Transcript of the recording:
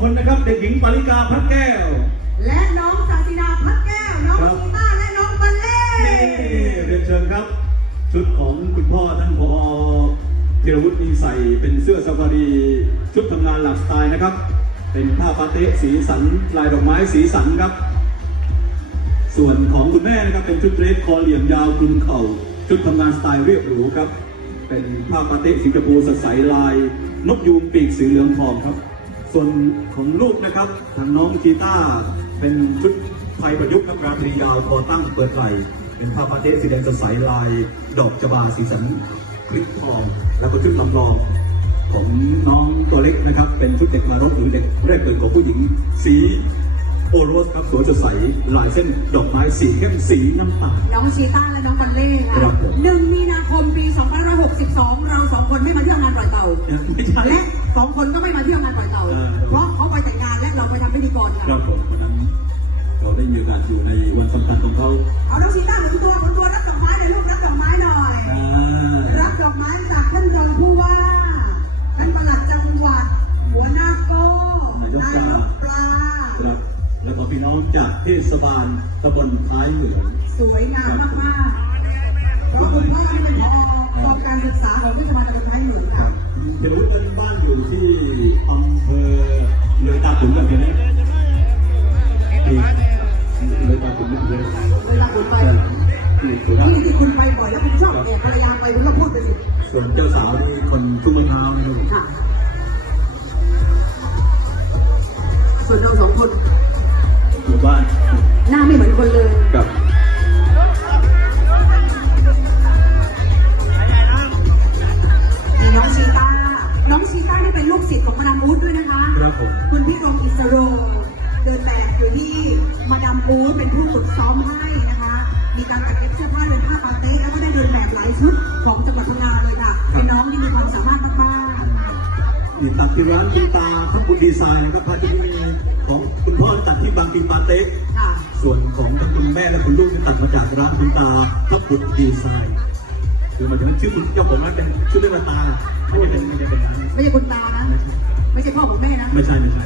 คนนะครับ เด็กหญิงปาริกาพัดแก้ว และน้องศาสิดาพัดแก้ว น้องครับชีต้าและน้องบัลเล่นี่เรียนเชิญครับ ชุดของคุณพ่อท่านพอธีรวุฒิมีใส่เป็นเสื้อซาฟารีชุดทำงานหลักสไตล์นะครับ เป็นผ้าปาเต้สีสันลายดอกไม้สีสันครับ ส่วนของคุณแม่นะครับเป็นชุดเดรสคอเหลี่ยมยาวคลุมเข่า ชุดทำงานสไตล์เรียบหรูครับ เป็นผ้าปาเต้สีชมพูสดใสลายนกยูงปีกสีเหลืองทองครับ ส่วนของลูกนะครับทางน้องกีตาร์เป็นชุดไทยประยุกต์ครับราตรียาวคอตั้งเปิดไหล่เป็นผ้าปาเต้สีแดงสดใสลาย ดอกจบาสีสันคลิปทอง แล้วก็ชุดลำลองของน้องตัวเล็กนะครับ เป็นชุดเด็กมารถหรือเด็กแรกเกิดของผู้หญิง สีโอโรสครับสวยสดใสลายเส้นดอกไม้สีเข้มสีน้ำตาลน้องชีต้าและน้องบัลเล่ค่ะครับผมหนึ่ง ไม่ใช่ และสองคนก็ไม่มาเที่ยวงานปล่อยเต่า เออ เพราะเขาไปแต่งงานและเราไปทำพิธีกรคค่ะรับผมวันนั้นเราได้มีโอกาสอยู่ในวันสำคัญของเขาเอาน้องชีต้าหนุนตัวหนุนตัวรับดอกไม้หน่อยลูกรับดอกไม้หน่อย อ่า รับดอกไม้จากท่านรองผู้ว่าท่านปลัดจังหวัด หัวหน้าโก้นายกปลาครับแล้วก็พี่น้องจากเทศบาลตำบลท้ายเหมืองสวยงามม บเห็นรู้เป็นบ้านอยู่ที่อำเภอเลยตาขุนกันใช่ไหมที่เลยตาขุนกันเลยเวลาคุณไปที่สุราษฎที่ร์ที่คุณไปบ่อยแล้วคุณชอบแอบภรรยาไปคุณก็พูดไปสิส่วนเจ้าสาวนี่คนทุ่งมะพร้าวนะครับ คะครับผมคุณพี่รงอิสโรเดินแบบอยู่ที่มาดามอูดเป็นผู้ฝึกซ้อมให้นะคะ มีการตัดเย็บเสื้อผ้าเดินผ้าปาเต้แล้วก็ได้เดินแบบหลายชุดของจังหวัดพังงาเลยค่ะเป็นน้องที่มีความสามารถมากนี่ตัดที่ร้านคุณตาข้าวปุ้นดีไซน์นะครับพาที่มีของคุณพ่อตัดที่บางปีปาเต็กๆค่ะส่วนของทั้งคุณแม่และคุณลูกที่ตัดมาจากร้านคุณตาข้าวปุ้นดีไซน์ คือหมายถึงชื่อคุณเจ้าของร้านเป็นชื่อเรื่องตาไม่ใช่เป็นไม่ใช่เป็นร้านไม่ใช่คุณตานะ ไม่ใช่พ่อของแม่นะ ไม่ใช่ไม่ใช่